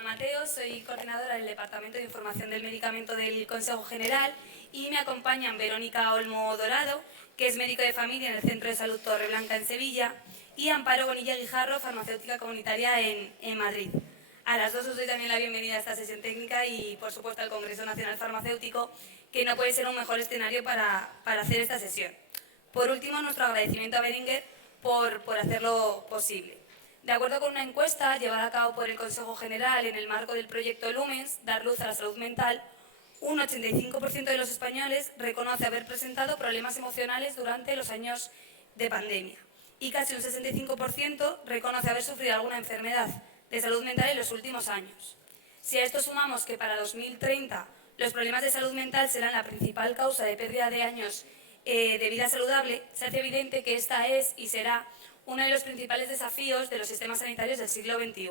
Ana Mateo, soy coordinadora del Departamento de Información del Medicamento del Consejo General y me acompañan Verónica Olmo Dorado, que es médico de familia en el Centro de Salud Torreblanca en Sevilla, y Amparo Bonilla Guijarro, farmacéutica comunitaria en Madrid. A las dos os doy también la bienvenida a esta sesión técnica y, por supuesto, al Congreso Nacional Farmacéutico, que no puede ser un mejor escenario para hacer esta sesión. Por último, nuestro agradecimiento a Beringer por hacerlo posible. De acuerdo con una encuesta llevada a cabo por el Consejo General en el marco del proyecto Lumens, Dar luz a la salud mental, un 85% de los españoles reconoce haber presentado problemas emocionales durante los años de pandemia y casi un 65% reconoce haber sufrido alguna enfermedad de salud mental en los últimos años. Si a esto sumamos que para 2030 los problemas de salud mental serán la principal causa de pérdida de años de vida saludable, se hace evidente que esta es y será uno de los principales desafíos de los sistemas sanitarios del siglo XXI.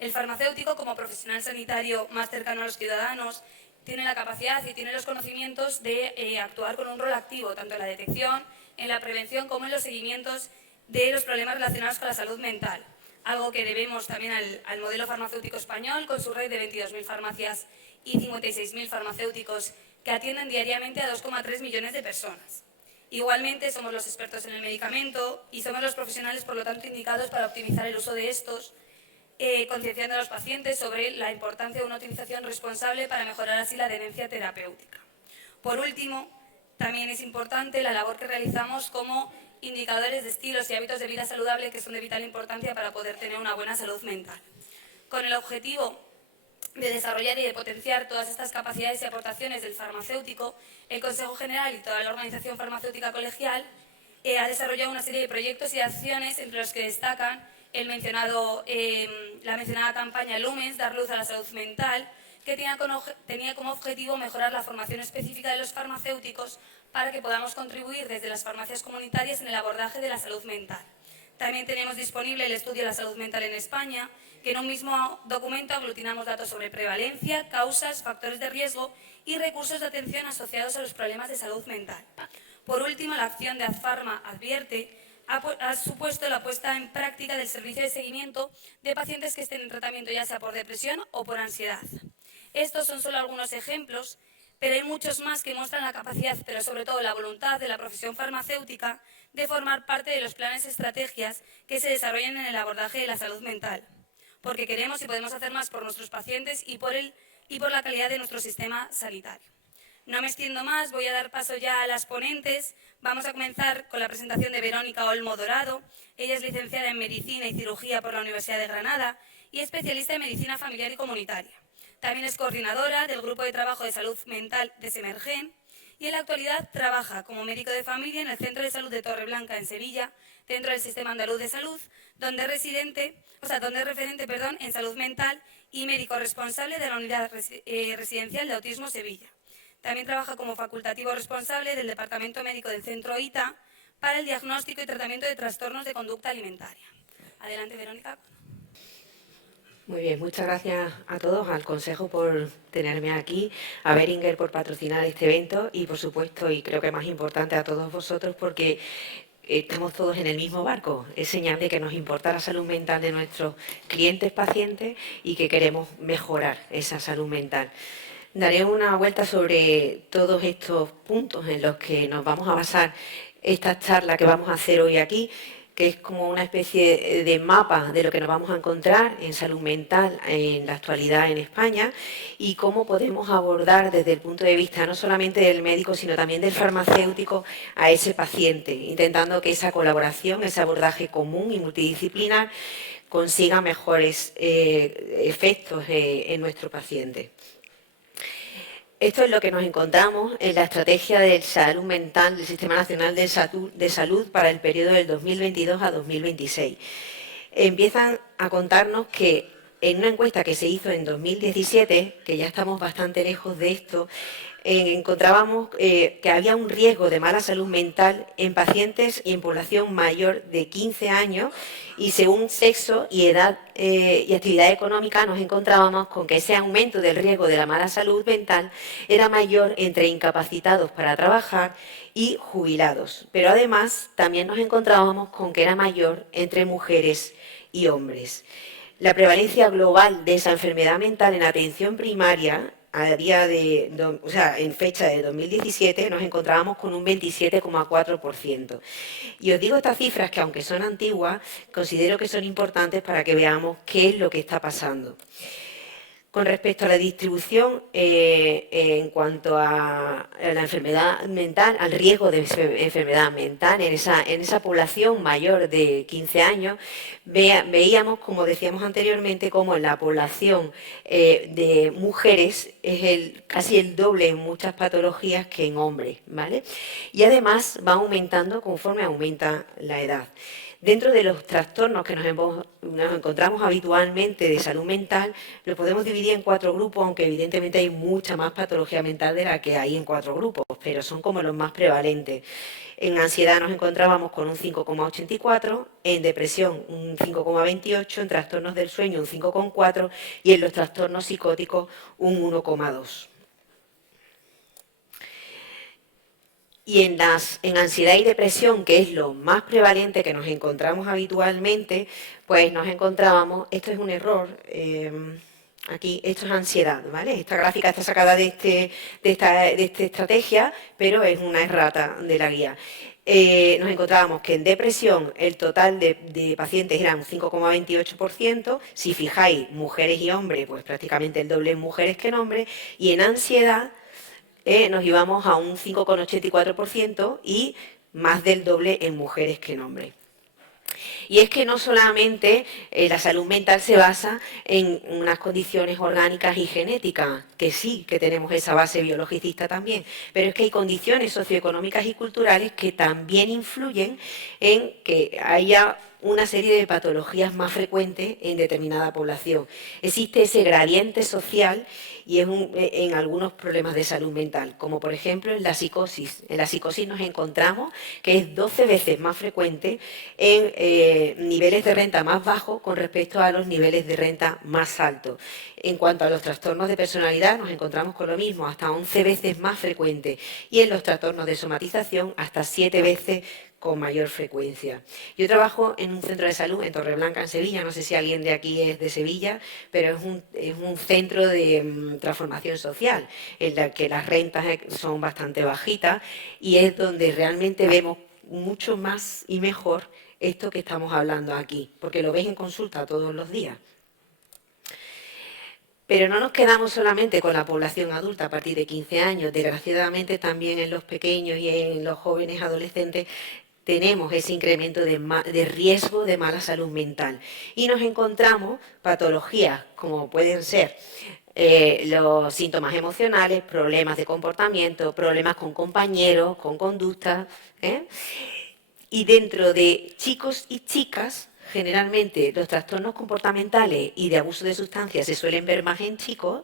El farmacéutico, como profesional sanitario más cercano a los ciudadanos, tiene la capacidad y tiene los conocimientos de actuar con un rol activo, tanto en la detección, en la prevención, como en los seguimientos de los problemas relacionados con la salud mental. Algo que debemos también al modelo farmacéutico español, con su red de 22.000 farmacias y 56.000 farmacéuticos que atienden diariamente a 2,3 millones de personas. Igualmente, somos los expertos en el medicamento y somos los profesionales, por lo tanto, indicados para optimizar el uso de estos, concienciando a los pacientes sobre la importancia de una utilización responsable para mejorar así la adherencia terapéutica. Por último, también es importante la labor que realizamos como indicadores de estilos y hábitos de vida saludable que son de vital importancia para poder tener una buena salud mental. Con el objetivo de desarrollar y de potenciar todas estas capacidades y aportaciones del farmacéutico, el Consejo General y toda la Organización Farmacéutica Colegial ha desarrollado una serie de proyectos y acciones, entre los que destacan la mencionada campaña Lumens, Dar luz a la salud mental, que tenía como objetivo mejorar la formación específica de los farmacéuticos para que podamos contribuir desde las farmacias comunitarias en el abordaje de la salud mental. También tenemos disponible el estudio de la salud mental en España, que en un mismo documento aglutinamos datos sobre prevalencia, causas, factores de riesgo y recursos de atención asociados a los problemas de salud mental. Por último, la acción de Azfarma Advierte ha supuesto la puesta en práctica del servicio de seguimiento de pacientes que estén en tratamiento ya sea por depresión o por ansiedad. Estos son solo algunos ejemplos, pero hay muchos más que muestran la capacidad, pero sobre todo la voluntad de la profesión farmacéutica de formar parte de los planes y estrategias que se desarrollan en el abordaje de la salud mental, porque queremos y podemos hacer más por nuestros pacientes y por la calidad de nuestro sistema sanitario. No me extiendo más, voy a dar paso ya a las ponentes. Vamos a comenzar con la presentación de Verónica Olmo Dorado. Ella es licenciada en Medicina y Cirugía por la Universidad de Granada y especialista en Medicina Familiar y Comunitaria. También es coordinadora del Grupo de Trabajo de Salud Mental de Semergen y en la actualidad trabaja como médico de familia en el Centro de Salud de Torreblanca en Sevilla, dentro del Sistema Andaluz de Salud, donde es referente en salud mental y médico responsable de la Unidad Residencial de Autismo Sevilla. También trabaja como facultativo responsable del Departamento Médico del Centro ITA para el diagnóstico y tratamiento de trastornos de conducta alimentaria. Adelante, Verónica. Muy bien, muchas gracias a todos, al Consejo por tenerme aquí, a Beringer por patrocinar este evento y, por supuesto, y creo que más importante, a todos vosotros porque estamos todos en el mismo barco. Es señal de que nos importa la salud mental de nuestros clientes, pacientes y que queremos mejorar esa salud mental. Daré una vuelta sobre todos estos puntos en los que nos vamos a basar esta charla que vamos a hacer hoy aquí, que es como una especie de mapa de lo que nos vamos a encontrar en salud mental en la actualidad en España y cómo podemos abordar desde el punto de vista no solamente del médico, sino también del farmacéutico a ese paciente, intentando que esa colaboración, ese abordaje común y multidisciplinar consiga mejores efectos en nuestro paciente. Esto es lo que nos encontramos en la estrategia de salud mental del Sistema Nacional de Salud para el periodo del 2022 a 2026. Empiezan a contarnos que en una encuesta que se hizo en 2017, que ya estamos bastante lejos de esto, encontrábamos que había un riesgo de mala salud mental en pacientes y en población mayor de 15 años y según sexo y edad y actividad económica nos encontrábamos con que ese aumento del riesgo de la mala salud mental era mayor entre incapacitados para trabajar y jubilados. Pero además también nos encontrábamos con que era mayor entre mujeres y hombres. La prevalencia global de esa enfermedad mental en atención primaria, a día de, o sea, en fecha de 2017, nos encontrábamos con un 27,4%. Y os digo estas cifras que, aunque son antiguas, considero que son importantes para que veamos qué es lo que está pasando. Con respecto a la distribución, en cuanto a la enfermedad mental, al riesgo de enfermedad mental en esa población mayor de 15 años, veíamos, como decíamos anteriormente, como en la población de mujeres es casi el doble en muchas patologías que en hombres, ¿vale? Y además va aumentando conforme aumenta la edad. Dentro de los trastornos que nos encontramos habitualmente de salud mental, los podemos dividir en 4 grupos, aunque evidentemente hay mucha más patología mental de la que hay en 4 grupos, pero son como los más prevalentes. En ansiedad nos encontrábamos con un 5,84, en depresión un 5,28, en trastornos del sueño un 5,4 y en los trastornos psicóticos un 1,2. Y en ansiedad y depresión, que es lo más prevalente que nos encontramos habitualmente, pues nos encontrábamos, esto es un error, aquí, esto es ansiedad, ¿vale? Esta gráfica está sacada de esta estrategia, pero es una errata de la guía. Nos encontrábamos que en depresión el total de pacientes era un 5,28%, si fijáis, mujeres y hombres, pues prácticamente el doble en mujeres que en hombres, y en ansiedad nos íbamos a un 5,84% y más del doble en mujeres que en hombres. Y es que no solamente la salud mental se basa en unas condiciones orgánicas y genéticas, que sí, que tenemos esa base biologicista también, pero es que hay condiciones socioeconómicas y culturales que también influyen en que haya una serie de patologías más frecuentes en determinada población. Existe ese gradiente social y es en algunos problemas de salud mental, como por ejemplo en la psicosis. En la psicosis nos encontramos que es 12 veces más frecuente en niveles de renta más bajos con respecto a los niveles de renta más altos. En cuanto a los trastornos de personalidad, nos encontramos con lo mismo, hasta 11 veces más frecuente, y en los trastornos de somatización, hasta 7 veces con mayor frecuencia. Yo trabajo en un centro de salud en Torreblanca, en Sevilla, no sé si alguien de aquí es de Sevilla, pero es un centro de transformación social, en la que las rentas son bastante bajitas y es donde realmente vemos mucho más y mejor esto que estamos hablando aquí, porque lo ves en consulta todos los días. Pero no nos quedamos solamente con la población adulta a partir de 15 años, desgraciadamente también en los pequeños y en los jóvenes adolescentes tenemos ese incremento de riesgo de mala salud mental. Y nos encontramos patologías como pueden ser los síntomas emocionales, problemas de comportamiento, problemas con compañeros, con conductas. Y dentro de chicos y chicas, generalmente los trastornos comportamentales y de abuso de sustancias se suelen ver más en chicos,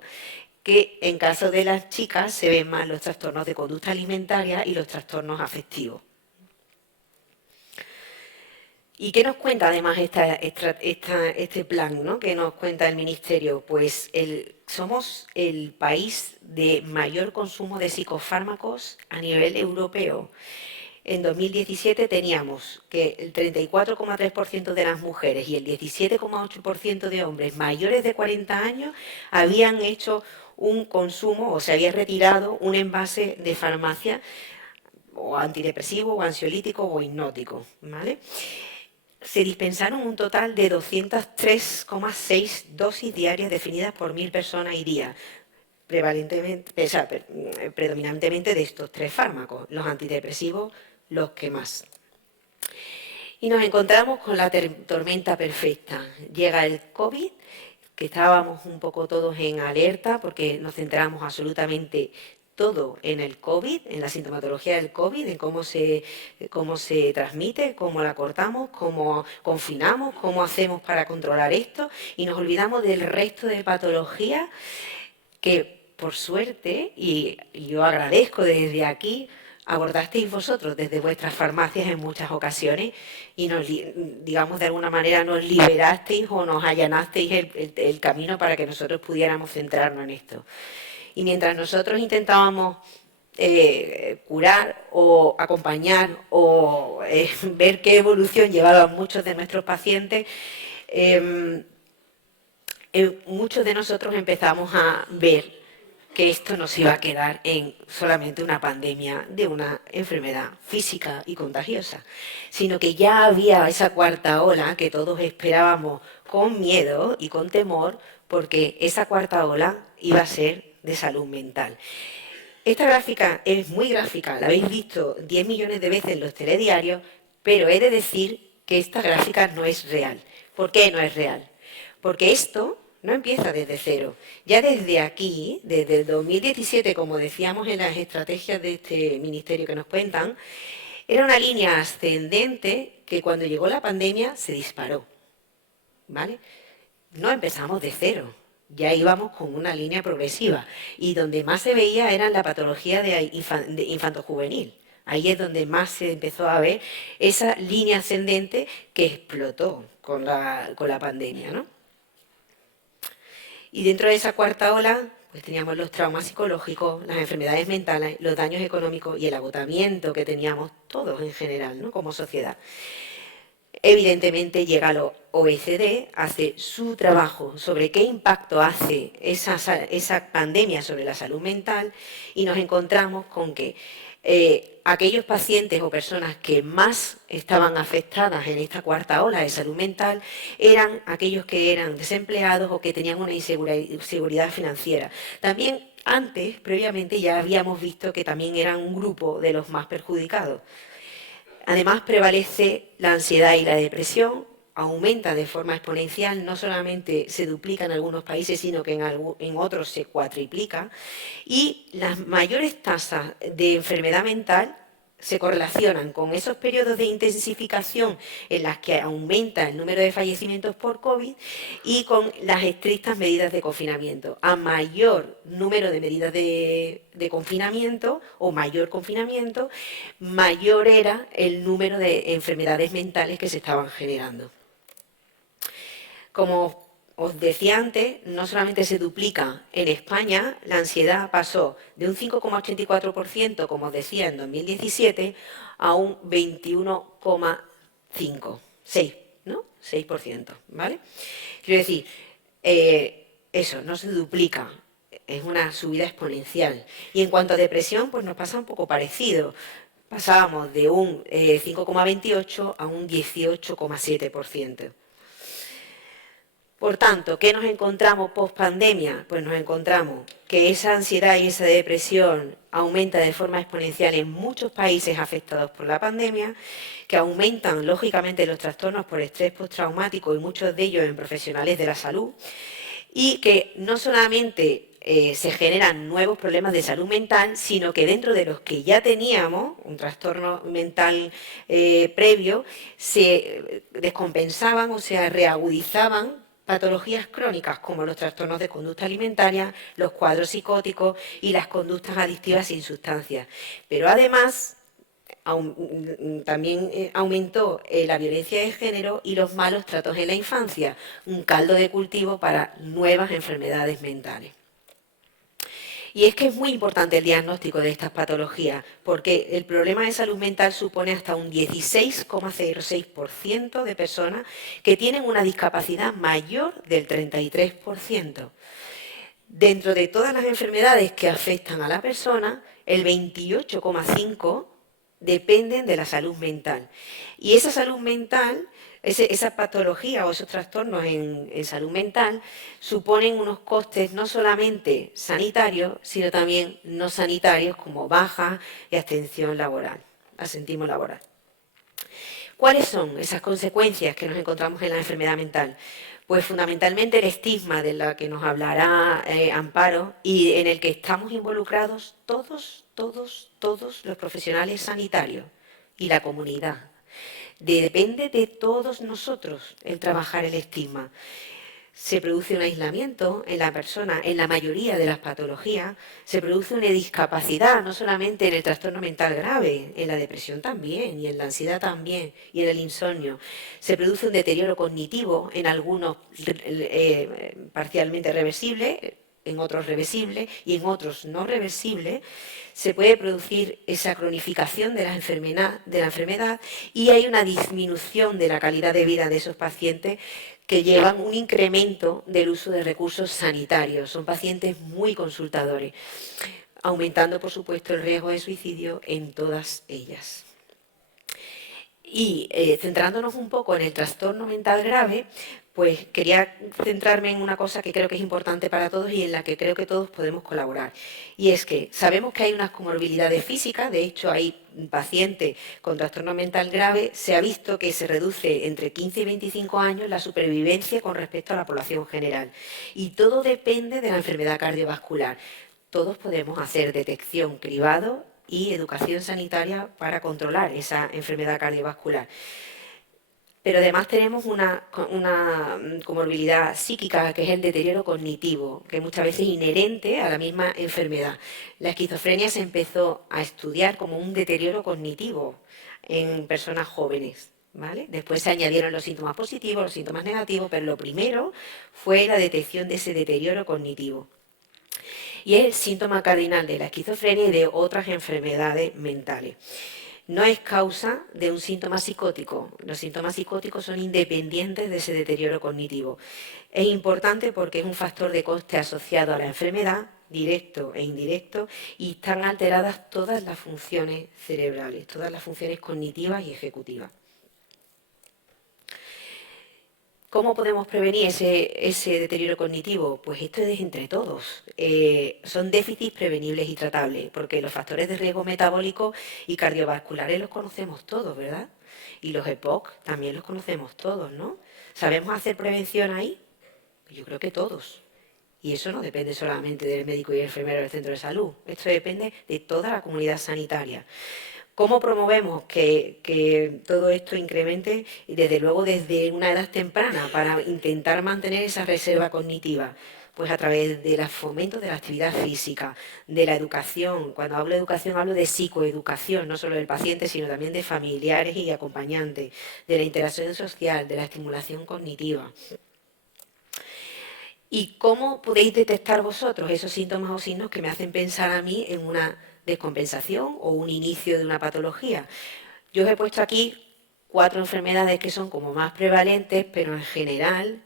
que en caso de las chicas se ven más los trastornos de conducta alimentaria y los trastornos afectivos. ¿Y qué nos cuenta además este plan, ¿no?, que nos cuenta el Ministerio? Pues somos el país de mayor consumo de psicofármacos a nivel europeo. En 2017 teníamos que el 34,3% de las mujeres y el 17,8% de hombres mayores de 40 años habían hecho un consumo o se había retirado un envase de farmacia o antidepresivo o ansiolítico o hipnótico, ¿vale? Se dispensaron un total de 203,6 dosis diarias definidas por 1.000 personas y día, predominantemente de estos 3 fármacos, los antidepresivos los que más. Y nos encontramos con la tormenta perfecta. Llega el COVID, que estábamos un poco todos en alerta porque nos centramos absolutamente todo en el COVID, en la sintomatología del COVID, en cómo se transmite, cómo la cortamos, cómo confinamos, cómo hacemos para controlar esto, y nos olvidamos del resto de patologías que, por suerte, y yo agradezco desde aquí, abordasteis vosotros desde vuestras farmacias en muchas ocasiones y digamos, de alguna manera nos liberasteis o nos allanasteis el camino para que nosotros pudiéramos centrarnos en esto. Y mientras nosotros intentábamos curar o acompañar o ver qué evolución llevaban muchos de nuestros pacientes, muchos de nosotros empezamos a ver que esto no se iba a quedar en solamente una pandemia de una enfermedad física y contagiosa, sino que ya había esa cuarta ola que todos esperábamos con miedo y con temor, porque esa cuarta ola iba a ser de salud mental. Esta gráfica es muy gráfica, la habéis visto 10 millones de veces en los telediarios, pero he de decir que esta gráfica no es real. ¿Por qué no es real? Porque esto no empieza desde cero. Ya desde aquí, desde el 2017, como decíamos en las estrategias de este ministerio que nos cuentan, era una línea ascendente que cuando llegó la pandemia se disparó. ¿Vale? No empezamos de cero, ya íbamos con una línea progresiva y donde más se veía era en la patología de infantojuvenil. Ahí es donde más se empezó a ver esa línea ascendente que explotó con la pandemia, ¿no? Y dentro de esa cuarta ola, pues teníamos los traumas psicológicos, las enfermedades mentales, los daños económicos y el agotamiento que teníamos todos en general, ¿no? Como sociedad. Evidentemente llega la OECD, hace su trabajo sobre qué impacto hace esa pandemia sobre la salud mental y nos encontramos con que aquellos pacientes o personas que más estaban afectadas en esta cuarta ola de salud mental eran aquellos que eran desempleados o que tenían una inseguridad financiera. También antes, previamente, ya habíamos visto que también eran un grupo de los más perjudicados. Además, prevalece la ansiedad y la depresión, aumenta de forma exponencial, no solamente se duplica en algunos países, sino que en otros se cuatriplica, y las mayores tasas de enfermedad mental se correlacionan con esos periodos de intensificación en las que aumenta el número de fallecimientos por COVID y con las estrictas medidas de confinamiento. A mayor número de medidas de confinamiento o mayor confinamiento, mayor era el número de enfermedades mentales que se estaban generando. Como os decía antes, no solamente se duplica en España, la ansiedad pasó de un 5,84%, como os decía, en 2017, a un 21,5%, 6, ¿no? 6%, ¿vale? Quiero decir, eso, no se duplica, es una subida exponencial. Y en cuanto a depresión, pues nos pasa un poco parecido. Pasábamos de un 5,28 a un 18,7%. Por tanto, ¿qué nos encontramos post-pandemia? Pues nos encontramos que esa ansiedad y esa depresión aumenta de forma exponencial en muchos países afectados por la pandemia, que aumentan, lógicamente, los trastornos por estrés postraumático y muchos de ellos en profesionales de la salud, y que no solamente se generan nuevos problemas de salud mental, sino que dentro de los que ya teníamos un trastorno mental previo, se descompensaban o se reagudizaban patologías crónicas como los trastornos de conducta alimentaria, los cuadros psicóticos y las conductas adictivas sin sustancias. Pero además también aumentó la violencia de género y los malos tratos en la infancia, un caldo de cultivo para nuevas enfermedades mentales. Y es que es muy importante el diagnóstico de estas patologías, porque el problema de salud mental supone hasta un 16,06% de personas que tienen una discapacidad mayor del 33%. Dentro de todas las enfermedades que afectan a la persona, el 28,5% dependen de la salud mental. Y esa salud mental, esa patología o esos trastornos en salud mental suponen unos costes no solamente sanitarios, sino también no sanitarios como baja y abstención laboral, asentismo laboral. ¿Cuáles son esas consecuencias que nos encontramos en la enfermedad mental? Pues fundamentalmente el estigma de la que nos hablará Amparo y en el que estamos involucrados todos los profesionales sanitarios y la comunidad. Depende de todos nosotros el trabajar el estigma. Se produce un aislamiento en la persona, en la mayoría de las patologías, se produce una discapacidad, no solamente en el trastorno mental grave, en la depresión también, y en la ansiedad también, y en el insomnio. Se produce un deterioro cognitivo, en algunos parcialmente reversible, en otros reversibles y en otros no reversibles, se puede producir esa cronificación de la enfermedad y hay una disminución de la calidad de vida de esos pacientes que llevan un incremento del uso de recursos sanitarios. Son pacientes muy consultadores, aumentando, por supuesto, el riesgo de suicidio en todas ellas. Y centrándonos un poco en el trastorno mental grave, pues quería centrarme en una cosa que creo que es importante para todos y en la que creo que todos podemos colaborar. Y es que sabemos que hay unas comorbilidades físicas, de hecho hay pacientes con trastorno mental grave, se ha visto que se reduce entre 15 y 25 años la supervivencia con respecto a la población general. Y todo depende de la enfermedad cardiovascular. Todos podemos hacer detección cribado y educación sanitaria para controlar esa enfermedad cardiovascular. Pero además tenemos una comorbilidad psíquica, que es el deterioro cognitivo, que muchas veces es inherente a la misma enfermedad. La esquizofrenia se empezó a estudiar como un deterioro cognitivo en personas jóvenes, ¿vale? Después se añadieron los síntomas positivos, los síntomas negativos, pero lo primero fue la detección de ese deterioro cognitivo. Y es el síntoma cardinal de la esquizofrenia y de otras enfermedades mentales. No es causa de un síntoma psicótico. Los síntomas psicóticos son independientes de ese deterioro cognitivo. Es importante porque es un factor de coste asociado a la enfermedad, directo e indirecto, y están alteradas todas las funciones cerebrales, todas las funciones cognitivas y ejecutivas. ¿Cómo podemos prevenir ese deterioro cognitivo? Pues esto es entre todos. Son déficits prevenibles y tratables, porque los factores de riesgo metabólico y cardiovasculares los conocemos todos, ¿verdad? Y los EPOC también los conocemos todos, ¿no? ¿Sabemos hacer prevención ahí? Yo creo que todos. Y eso no depende solamente del médico y el enfermero del centro de salud. Esto depende de toda la comunidad sanitaria. ¿Cómo promovemos que todo esto incremente? Y desde luego desde una edad temprana para intentar mantener esa reserva cognitiva. Pues a través del fomento de la actividad física, de la educación. Cuando hablo de educación hablo de psicoeducación, no solo del paciente, sino también de familiares y acompañantes, de la interacción social, de la estimulación cognitiva. ¿Y cómo podéis detectar vosotros esos síntomas o signos que me hacen pensar a mí en una descompensación o un inicio de una patología? Yo os he puesto aquí 4 enfermedades que son como más prevalentes, pero en general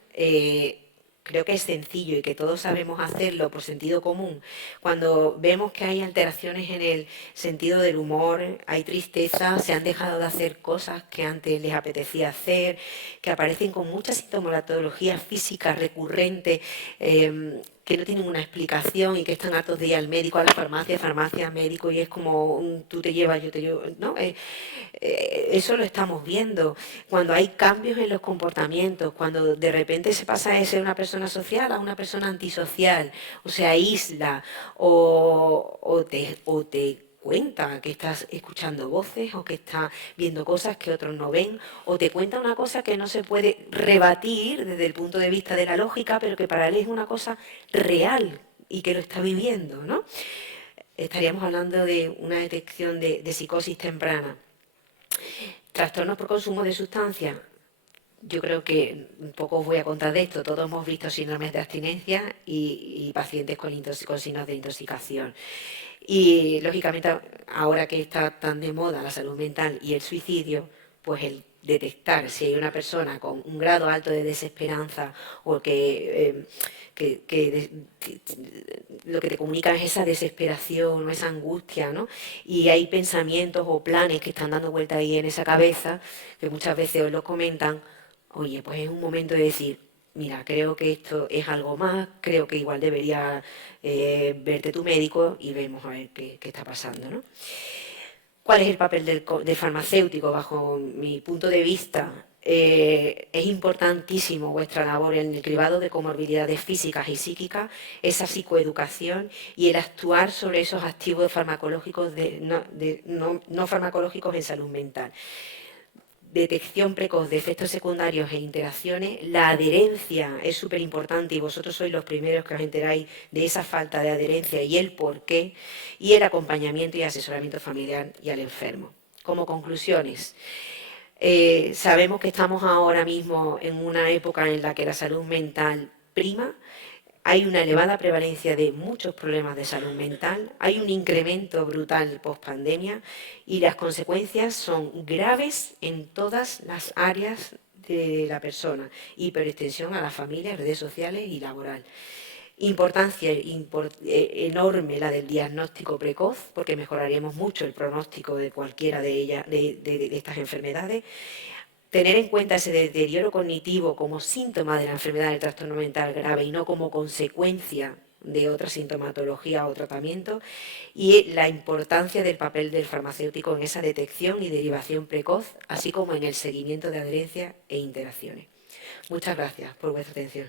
creo que es sencillo y que todos sabemos hacerlo por sentido común. Cuando vemos que hay alteraciones en el sentido del humor, hay tristeza, se han dejado de hacer cosas que antes les apetecía hacer, que aparecen con mucha sintomatología física recurrente, que no tienen una explicación y que están hartos de ir al médico, a la farmacia, médico, y es como tú te llevas, yo te llevo, ¿no? Eso lo estamos viendo. Cuando hay cambios en los comportamientos, cuando de repente se pasa de ser una persona social a una persona antisocial, o se aísla, o te cuenta que estás escuchando voces o que estás viendo cosas que otros no ven, o te cuenta una cosa que no se puede rebatir desde el punto de vista de la lógica, pero que para él es una cosa real y que lo está viviendo, ¿no? Estaríamos hablando de una detección de psicosis temprana. Trastornos por consumo de sustancias. Yo creo que un poco os voy a contar de esto. Todos hemos visto síndromes de abstinencia y pacientes con signos de intoxicación. Y lógicamente ahora que está tan de moda la salud mental y el suicidio, pues el detectar si hay una persona con un grado alto de desesperanza o que lo que te comunica es esa desesperación o esa angustia, ¿no? Y hay pensamientos o planes que están dando vuelta ahí en esa cabeza, que muchas veces os lo comentan. Oye, pues es un momento de decir, mira, creo que esto es algo más, creo que igual debería verte tu médico y vemos a ver qué está pasando, ¿no? ¿Cuál es el papel del farmacéutico bajo mi punto de vista? Es importantísimo vuestra labor en el cribado de comorbilidades físicas y psíquicas, esa psicoeducación y el actuar sobre esos activos farmacológicos no farmacológicos en salud mental. Detección precoz de efectos secundarios e interacciones, la adherencia es súper importante y vosotros sois los primeros que os enteráis de esa falta de adherencia y el porqué, y el acompañamiento y asesoramiento familiar y al enfermo. Como conclusiones, sabemos que estamos ahora mismo en una época en la que la salud mental prima. hay una elevada prevalencia de muchos problemas de salud mental, hay un incremento brutal post-pandemia y las consecuencias son graves en todas las áreas de la persona, hiperextensión a la familia, redes sociales y laboral. Importancia enorme la del diagnóstico precoz, porque mejoraríamos mucho el pronóstico de cualquiera de ellas, de estas enfermedades. Tener en cuenta ese deterioro cognitivo como síntoma de la enfermedad del trastorno mental grave y no como consecuencia de otra sintomatología o tratamiento, y la importancia del papel del farmacéutico en esa detección y derivación precoz, así como en el seguimiento de adherencias e interacciones. Muchas gracias por vuestra atención.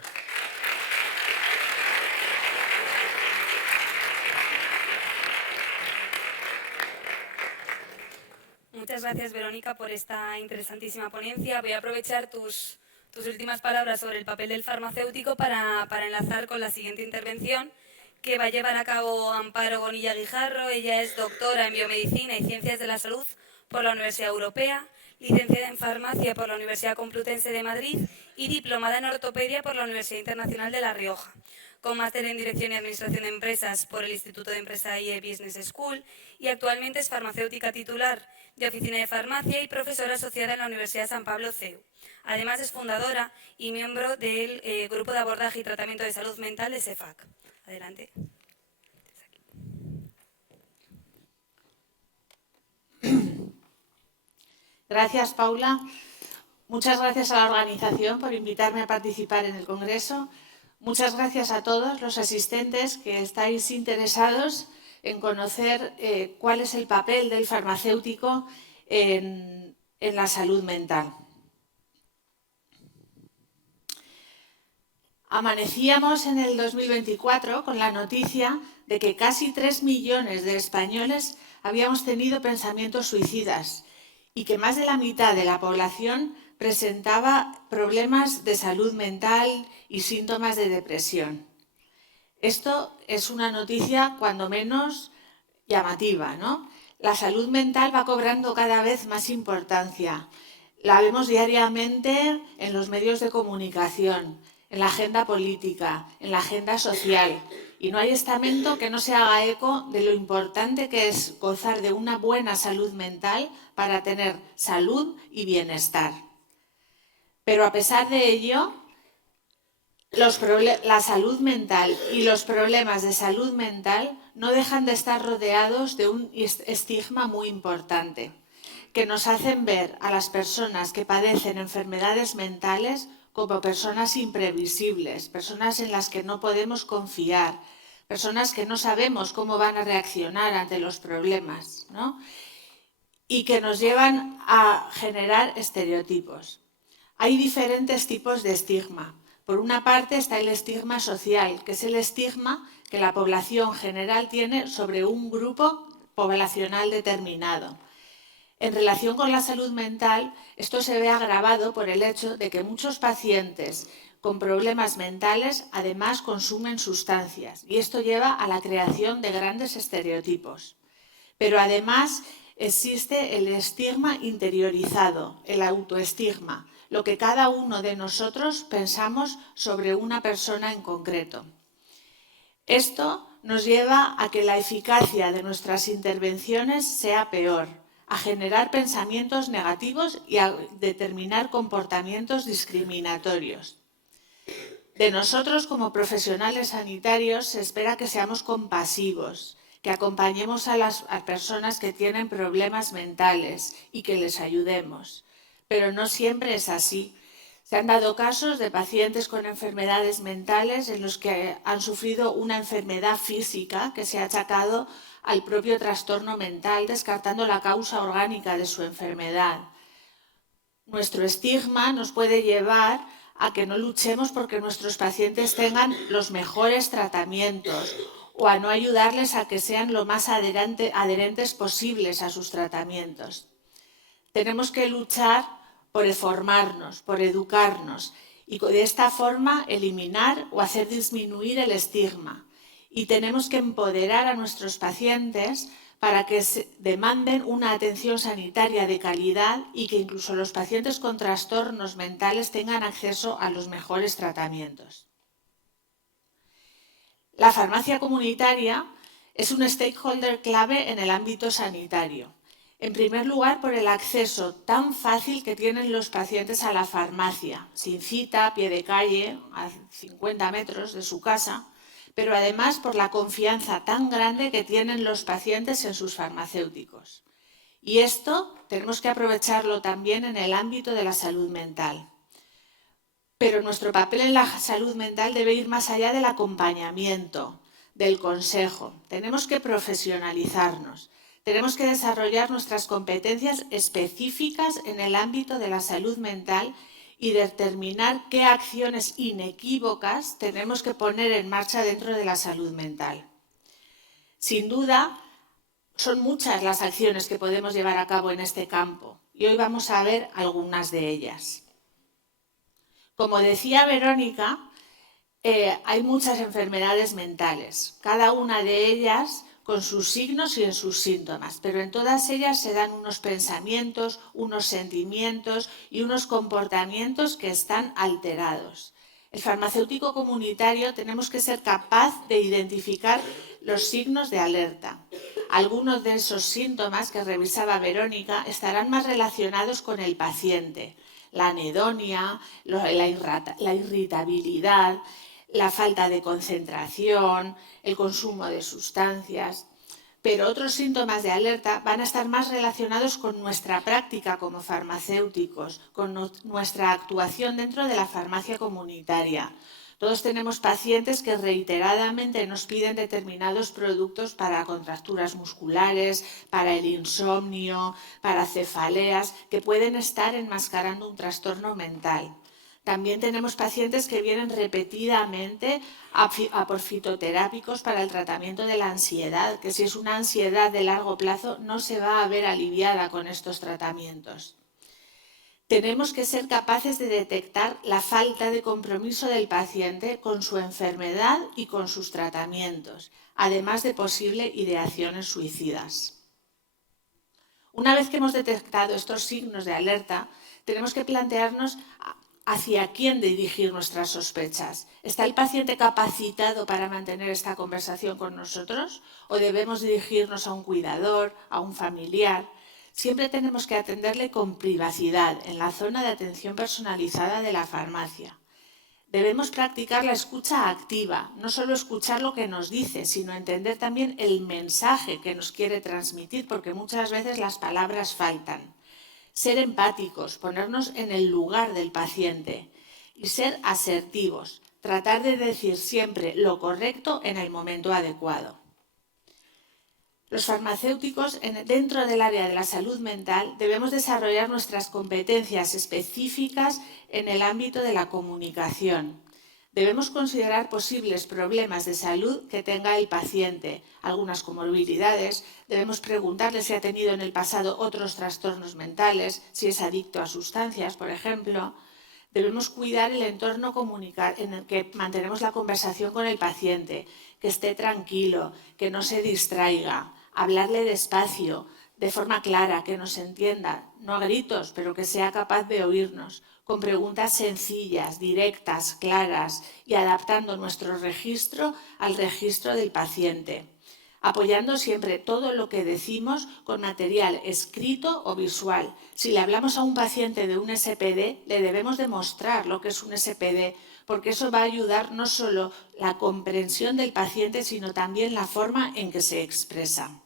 Muchas gracias, Verónica, por esta interesantísima ponencia. Voy a aprovechar tus últimas palabras sobre el papel del farmacéutico para enlazar con la siguiente intervención que va a llevar a cabo Amparo Bonilla Guijarro. Ella es doctora en Biomedicina y Ciencias de la Salud por la Universidad Europea, licenciada en Farmacia por la Universidad Complutense de Madrid y diplomada en Ortopedia por la Universidad Internacional de La Rioja, con máster en Dirección y Administración de Empresas por el Instituto de Empresa IE Business School, y actualmente es farmacéutica titular de Oficina de Farmacia y profesora asociada en la Universidad San Pablo CEU. Además es fundadora y miembro del Grupo de Abordaje y Tratamiento de Salud Mental de CEFAC. Adelante. Gracias, Paula. Muchas gracias a la organización por invitarme a participar en el Congreso. Muchas gracias a todos los asistentes que estáis interesados en conocer cuál es el papel del farmacéutico en la salud mental. Amanecíamos en el 2024 con la noticia de que casi 3 millones de españoles habíamos tenido pensamientos suicidas y que más de la mitad de la población presentaba problemas de salud mental y síntomas de depresión. Esto es una noticia cuando menos llamativa, ¿no? La salud mental va cobrando cada vez más importancia. La vemos diariamente en los medios de comunicación, en la agenda política, en la agenda social. Y no hay estamento que no se haga eco de lo importante que es gozar de una buena salud mental para tener salud y bienestar. Pero a pesar de ello, la salud mental y los problemas de salud mental no dejan de estar rodeados de un estigma muy importante, que nos hacen ver a las personas que padecen enfermedades mentales como personas imprevisibles, personas en las que no podemos confiar, personas que no sabemos cómo van a reaccionar ante los problemas, ¿no? Y que nos llevan a generar estereotipos. Hay diferentes tipos de estigma. Por una parte está el estigma social, que es el estigma que la población general tiene sobre un grupo poblacional determinado. En relación con la salud mental, esto se ve agravado por el hecho de que muchos pacientes con problemas mentales además consumen sustancias y esto lleva a la creación de grandes estereotipos. Pero además existe el estigma interiorizado, el autoestigma, lo que cada uno de nosotros pensamos sobre una persona en concreto. Esto nos lleva a que la eficacia de nuestras intervenciones sea peor, a generar pensamientos negativos y a determinar comportamientos discriminatorios. De nosotros como profesionales sanitarios se espera que seamos compasivos, que acompañemos a las personas que tienen problemas mentales y que les ayudemos. Pero no siempre es así. Se han dado casos de pacientes con enfermedades mentales en los que han sufrido una enfermedad física que se ha achacado al propio trastorno mental, descartando la causa orgánica de su enfermedad. Nuestro estigma nos puede llevar a que no luchemos porque nuestros pacientes tengan los mejores tratamientos o a no ayudarles a que sean lo más adherentes posibles a sus tratamientos. Tenemos que luchar por formarnos, por educarnos y de esta forma eliminar o hacer disminuir el estigma. Y tenemos que empoderar a nuestros pacientes para que demanden una atención sanitaria de calidad y que incluso los pacientes con trastornos mentales tengan acceso a los mejores tratamientos. La farmacia comunitaria es un stakeholder clave en el ámbito sanitario. En primer lugar, por el acceso tan fácil que tienen los pacientes a la farmacia, sin cita, a pie de calle, a 50 metros de su casa, pero además por la confianza tan grande que tienen los pacientes en sus farmacéuticos. Y esto tenemos que aprovecharlo también en el ámbito de la salud mental. Pero nuestro papel en la salud mental debe ir más allá del acompañamiento, del consejo. Tenemos que profesionalizarnos. Tenemos que desarrollar nuestras competencias específicas en el ámbito de la salud mental y determinar qué acciones inequívocas tenemos que poner en marcha dentro de la salud mental. Sin duda, son muchas las acciones que podemos llevar a cabo en este campo y hoy vamos a ver algunas de ellas. Como decía Verónica, hay muchas enfermedades mentales, cada una de ellas con sus signos y en sus síntomas, pero en todas ellas se dan unos pensamientos, unos sentimientos y unos comportamientos que están alterados. El farmacéutico comunitario tenemos que ser capaz de identificar los signos de alerta. Algunos de esos síntomas que revisaba Verónica estarán más relacionados con el paciente. La anedonia, la irritabilidad, la falta de concentración, el consumo de sustancias. Pero otros síntomas de alerta van a estar más relacionados con nuestra práctica como farmacéuticos, con nuestra actuación dentro de la farmacia comunitaria. Todos tenemos pacientes que reiteradamente nos piden determinados productos para contracturas musculares, para el insomnio, para cefaleas, que pueden estar enmascarando un trastorno mental. También tenemos pacientes que vienen repetidamente a por fitoterápicos para el tratamiento de la ansiedad, que si es una ansiedad de largo plazo no se va a ver aliviada con estos tratamientos. Tenemos que ser capaces de detectar la falta de compromiso del paciente con su enfermedad y con sus tratamientos, además de posibles ideaciones suicidas. Una vez que hemos detectado estos signos de alerta, tenemos que plantearnos hacia quién dirigir nuestras sospechas. ¿Está el paciente capacitado para mantener esta conversación con nosotros? ¿O debemos dirigirnos a un cuidador, a un familiar? Siempre tenemos que atenderle con privacidad en la zona de atención personalizada de la farmacia. Debemos practicar la escucha activa, no solo escuchar lo que nos dice, sino entender también el mensaje que nos quiere transmitir, porque muchas veces las palabras faltan. Ser empáticos, ponernos en el lugar del paciente y ser asertivos, tratar de decir siempre lo correcto en el momento adecuado. Los farmacéuticos, dentro del área de la salud mental, debemos desarrollar nuestras competencias específicas en el ámbito de la comunicación. Debemos considerar posibles problemas de salud que tenga el paciente, algunas comorbilidades. Debemos preguntarle si ha tenido en el pasado otros trastornos mentales, si es adicto a sustancias, por ejemplo. Debemos cuidar el entorno en el que mantenemos la conversación con el paciente, que esté tranquilo, que no se distraiga, hablarle despacio, de forma clara, que nos entienda, no a gritos, pero que sea capaz de oírnos, con preguntas sencillas, directas, claras y adaptando nuestro registro al registro del paciente, apoyando siempre todo lo que decimos con material escrito o visual. Si le hablamos a un paciente de un SPD, le debemos demostrar lo que es un SPD, porque eso va a ayudar no solo la comprensión del paciente, sino también la forma en que se expresa.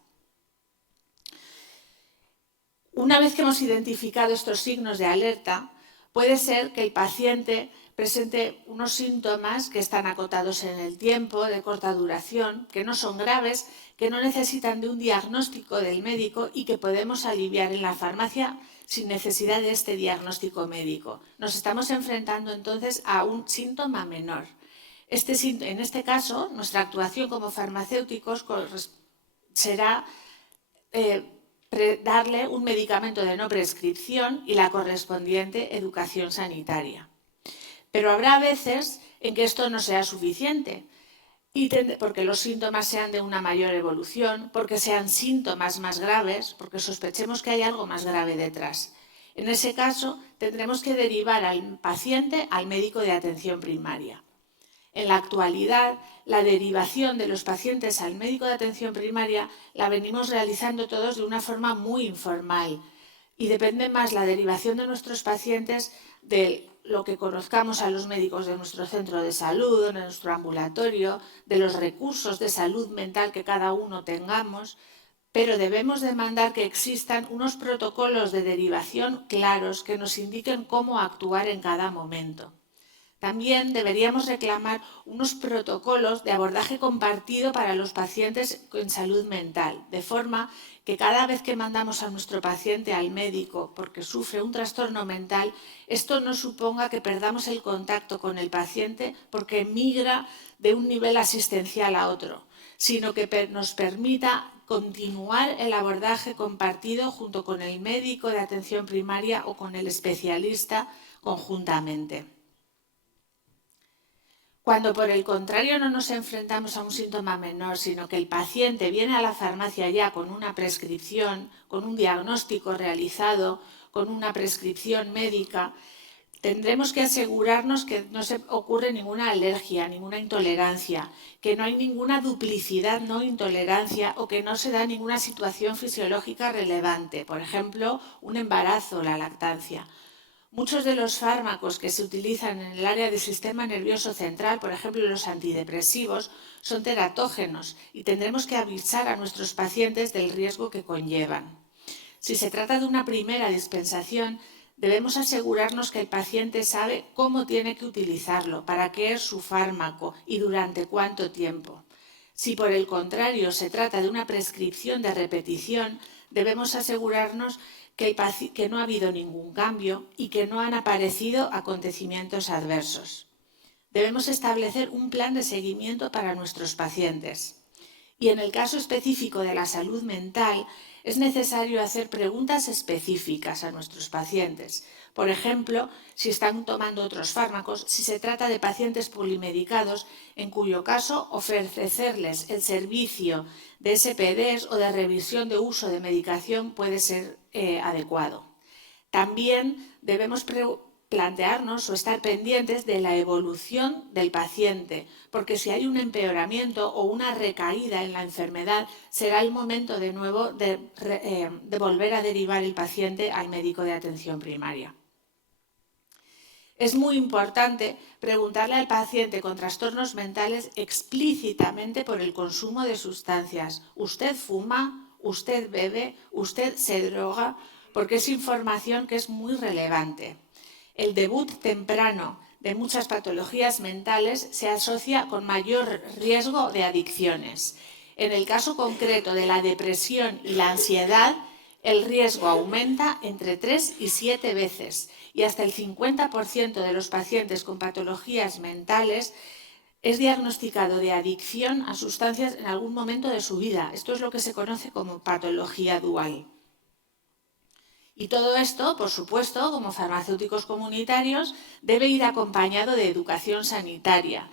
Una vez que hemos identificado estos signos de alerta, puede ser que el paciente presente unos síntomas que están acotados en el tiempo, de corta duración, que no son graves, que no necesitan de un diagnóstico del médico y que podemos aliviar en la farmacia sin necesidad de este diagnóstico médico. Nos estamos enfrentando entonces a un síntoma menor. En este caso, nuestra actuación como farmacéuticos será darle un medicamento de no prescripción y la correspondiente educación sanitaria. Pero habrá veces en que esto no sea suficiente, porque los síntomas sean de una mayor evolución, porque sean síntomas más graves, porque sospechemos que hay algo más grave detrás. En ese caso, tendremos que derivar al paciente al médico de atención primaria. En la actualidad, la derivación de los pacientes al médico de atención primaria la venimos realizando todos de una forma muy informal y depende más la derivación de nuestros pacientes de lo que conozcamos a los médicos de nuestro centro de salud, de nuestro ambulatorio, de los recursos de salud mental que cada uno tengamos, pero debemos demandar que existan unos protocolos de derivación claros que nos indiquen cómo actuar en cada momento. También deberíamos reclamar unos protocolos de abordaje compartido para los pacientes en salud mental, de forma que cada vez que mandamos a nuestro paciente al médico porque sufre un trastorno mental, esto no suponga que perdamos el contacto con el paciente porque migra de un nivel asistencial a otro, sino que nos permita continuar el abordaje compartido junto con el médico de atención primaria o con el especialista conjuntamente. Cuando por el contrario no nos enfrentamos a un síntoma menor, sino que el paciente viene a la farmacia ya con una prescripción, con un diagnóstico realizado, con una prescripción médica, tendremos que asegurarnos que no se ocurre ninguna alergia, ninguna intolerancia, que no hay ninguna duplicidad, no intolerancia o que no se da ninguna situación fisiológica relevante, por ejemplo, un embarazo o la lactancia. Muchos de los fármacos que se utilizan en el área del sistema nervioso central, por ejemplo los antidepresivos, son teratógenos y tendremos que avisar a nuestros pacientes del riesgo que conllevan. Si se trata de una primera dispensación, debemos asegurarnos que el paciente sabe cómo tiene que utilizarlo, para qué es su fármaco y durante cuánto tiempo. Si por el contrario se trata de una prescripción de repetición, debemos asegurarnos que no ha habido ningún cambio y que no han aparecido acontecimientos adversos. Debemos establecer un plan de seguimiento para nuestros pacientes. Y en el caso específico de la salud mental, es necesario hacer preguntas específicas a nuestros pacientes. Por ejemplo, si están tomando otros fármacos, si se trata de pacientes polimedicados, en cuyo caso ofrecerles el servicio de SPDs o de revisión de uso de medicación puede ser adecuado. También debemos plantearnos o estar pendientes de la evolución del paciente, porque si hay un empeoramiento o una recaída en la enfermedad, será el momento de nuevo de volver a derivar el paciente al médico de atención primaria. Es muy importante preguntarle al paciente con trastornos mentales explícitamente por el consumo de sustancias. ¿Usted fuma? ¿Usted bebe? ¿Usted se droga? Porque es información que es muy relevante. El debut temprano de muchas patologías mentales se asocia con mayor riesgo de adicciones. En el caso concreto de la depresión y la ansiedad, el riesgo aumenta entre 3 y 7 veces y hasta el 50% de los pacientes con patologías mentales es diagnosticado de adicción a sustancias en algún momento de su vida. Esto es lo que se conoce como patología dual. Y todo esto, por supuesto, como farmacéuticos comunitarios, debe ir acompañado de educación sanitaria.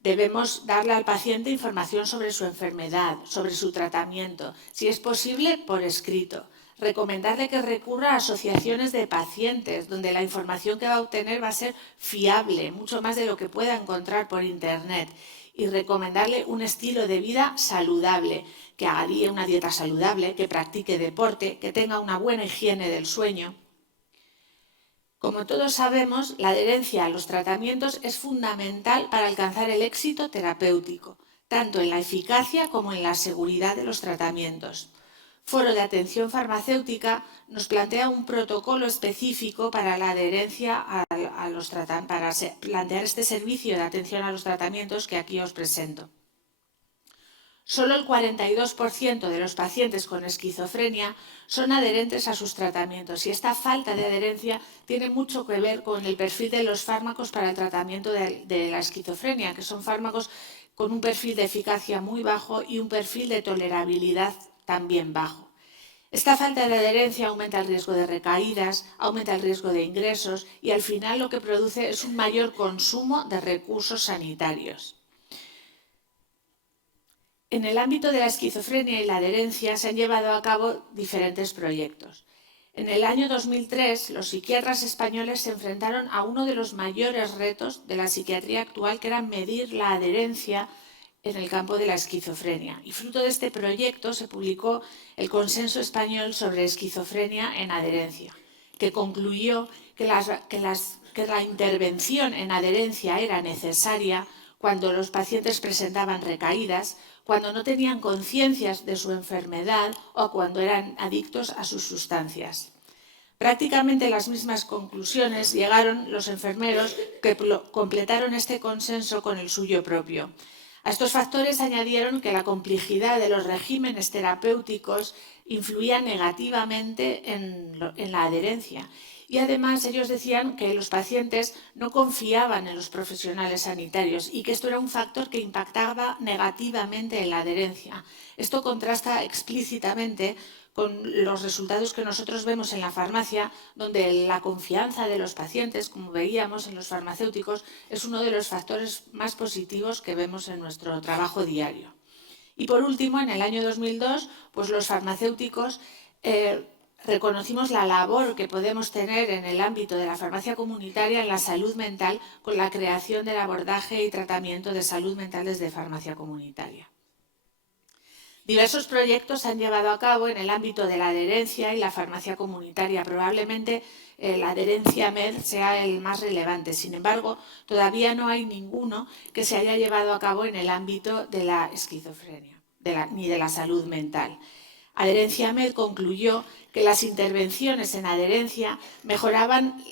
Debemos darle al paciente información sobre su enfermedad, sobre su tratamiento, si es posible, por escrito. Recomendarle que recurra a asociaciones de pacientes, donde la información que va a obtener va a ser fiable, mucho más de lo que pueda encontrar por Internet. Y recomendarle un estilo de vida saludable, que haga una dieta saludable, que practique deporte, que tenga una buena higiene del sueño. Como todos sabemos, la adherencia a los tratamientos es fundamental para alcanzar el éxito terapéutico, tanto en la eficacia como en la seguridad de los tratamientos. Foro de Atención Farmacéutica nos plantea un protocolo específico para la adherencia a los tratamientos, para plantear este servicio de atención a los tratamientos que aquí os presento. Solo el 42% de los pacientes con esquizofrenia son adherentes a sus tratamientos y esta falta de adherencia tiene mucho que ver con el perfil de los fármacos para el tratamiento de la esquizofrenia, que son fármacos con un perfil de eficacia muy bajo y un perfil de tolerabilidad también bajo. Esta falta de adherencia aumenta el riesgo de recaídas, aumenta el riesgo de ingresos y al final lo que produce es un mayor consumo de recursos sanitarios. En el ámbito de la esquizofrenia y la adherencia se han llevado a cabo diferentes proyectos. En el año 2003, los psiquiatras españoles se enfrentaron a uno de los mayores retos de la psiquiatría actual, que era medir la adherencia en el campo de la esquizofrenia. Y fruto de este proyecto se publicó el Consenso Español sobre Esquizofrenia en Adherencia, que concluyó que la intervención en adherencia era necesaria cuando los pacientes presentaban recaídas, cuando no tenían conciencia de su enfermedad o cuando eran adictos a sus sustancias. Prácticamente las mismas conclusiones llegaron los enfermeros que completaron este consenso con el suyo propio. A estos factores añadieron que la complejidad de los regímenes terapéuticos influía negativamente en la adherencia. Y además ellos decían que los pacientes no confiaban en los profesionales sanitarios y que esto era un factor que impactaba negativamente en la adherencia. Esto contrasta explícitamente con los resultados que nosotros vemos en la farmacia, donde la confianza de los pacientes, como veíamos en los farmacéuticos, es uno de los factores más positivos que vemos en nuestro trabajo diario. Y por último, en el año 2002, pues los farmacéuticos reconocimos la labor que podemos tener en el ámbito de la farmacia comunitaria en la salud mental con la creación del abordaje y tratamiento de salud mental desde farmacia comunitaria. Diversos proyectos se han llevado a cabo en el ámbito de la adherencia y la farmacia comunitaria. Probablemente la adherencia MED sea el más relevante. Sin embargo, todavía no hay ninguno que se haya llevado a cabo en el ámbito de la esquizofrenia ni de la salud mental. Adherencia MED concluyó que las intervenciones en adherencia mejoraban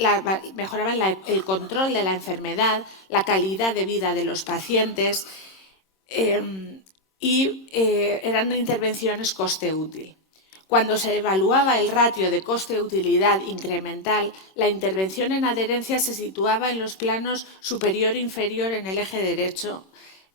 el control de la enfermedad, la calidad de vida de los pacientes y eran intervenciones coste-útil. Cuando se evaluaba el ratio de coste-utilidad incremental, la intervención en adherencia se situaba en los planos superior e inferior en el eje derecho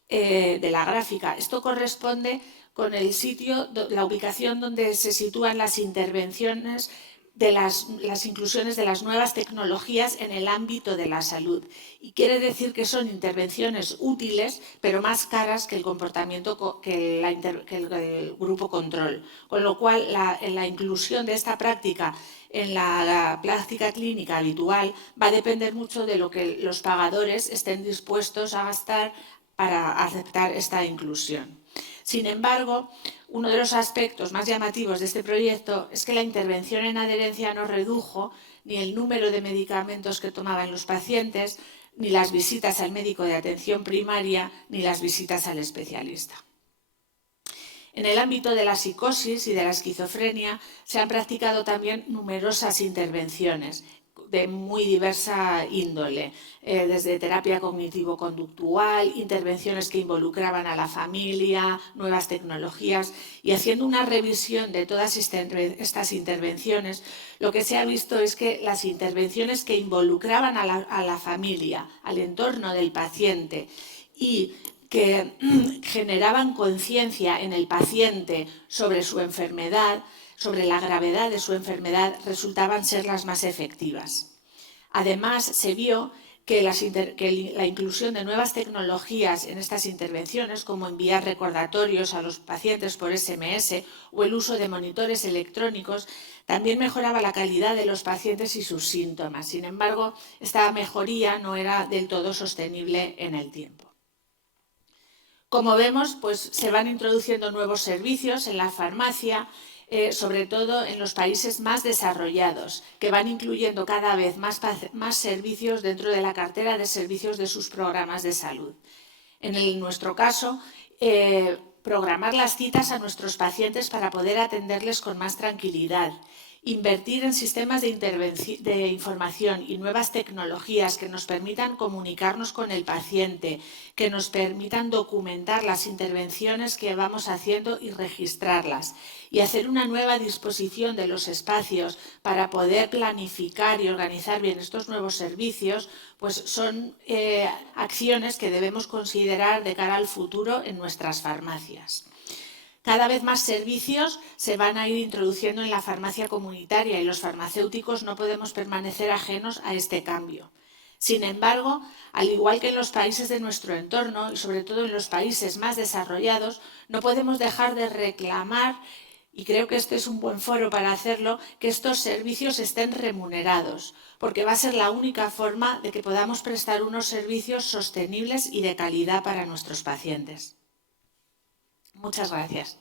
de la gráfica. Esto corresponde con el sitio, la ubicación donde se sitúan las intervenciones de las inclusiones de las nuevas tecnologías en el ámbito de la salud. Y quiere decir que son intervenciones útiles, pero más caras que el comportamiento que el grupo control. Con lo cual, la inclusión de esta práctica en la práctica clínica habitual va a depender mucho de lo que los pagadores estén dispuestos a gastar para aceptar esta inclusión. Sin embargo, uno de los aspectos más llamativos de este proyecto es que la intervención en adherencia no redujo ni el número de medicamentos que tomaban los pacientes, ni las visitas al médico de atención primaria, ni las visitas al especialista. En el ámbito de la psicosis y de la esquizofrenia se han practicado también numerosas intervenciones de muy diversa índole, desde terapia cognitivo-conductual, intervenciones que involucraban a la familia, nuevas tecnologías, y haciendo una revisión de todas estas intervenciones, lo que se ha visto es que las intervenciones que involucraban a la familia, al entorno del paciente y que generaban conciencia en el paciente sobre su enfermedad, sobre la gravedad de su enfermedad, resultaban ser las más efectivas. Además, se vio que la inclusión de nuevas tecnologías en estas intervenciones, como enviar recordatorios a los pacientes por SMS o el uso de monitores electrónicos, también mejoraba la calidad de los pacientes y sus síntomas. Sin embargo, esta mejoría no era del todo sostenible en el tiempo. Como vemos, pues se van introduciendo nuevos servicios en la farmacia, sobre todo en los países más desarrollados, que van incluyendo cada vez más servicios dentro de la cartera de servicios de sus programas de salud. En nuestro caso, programar las citas a nuestros pacientes para poder atenderles con más tranquilidad, invertir en sistemas de información y nuevas tecnologías que nos permitan comunicarnos con el paciente, que nos permitan documentar las intervenciones que vamos haciendo y registrarlas, y hacer una nueva disposición de los espacios para poder planificar y organizar bien estos nuevos servicios, pues son acciones que debemos considerar de cara al futuro en nuestras farmacias. Cada vez más servicios se van a ir introduciendo en la farmacia comunitaria y los farmacéuticos no podemos permanecer ajenos a este cambio. Sin embargo, al igual que en los países de nuestro entorno y sobre todo en los países más desarrollados, no podemos dejar de reclamar y creo que este es un buen foro para hacerlo, que estos servicios estén remunerados, porque va a ser la única forma de que podamos prestar unos servicios sostenibles y de calidad para nuestros pacientes. Muchas gracias.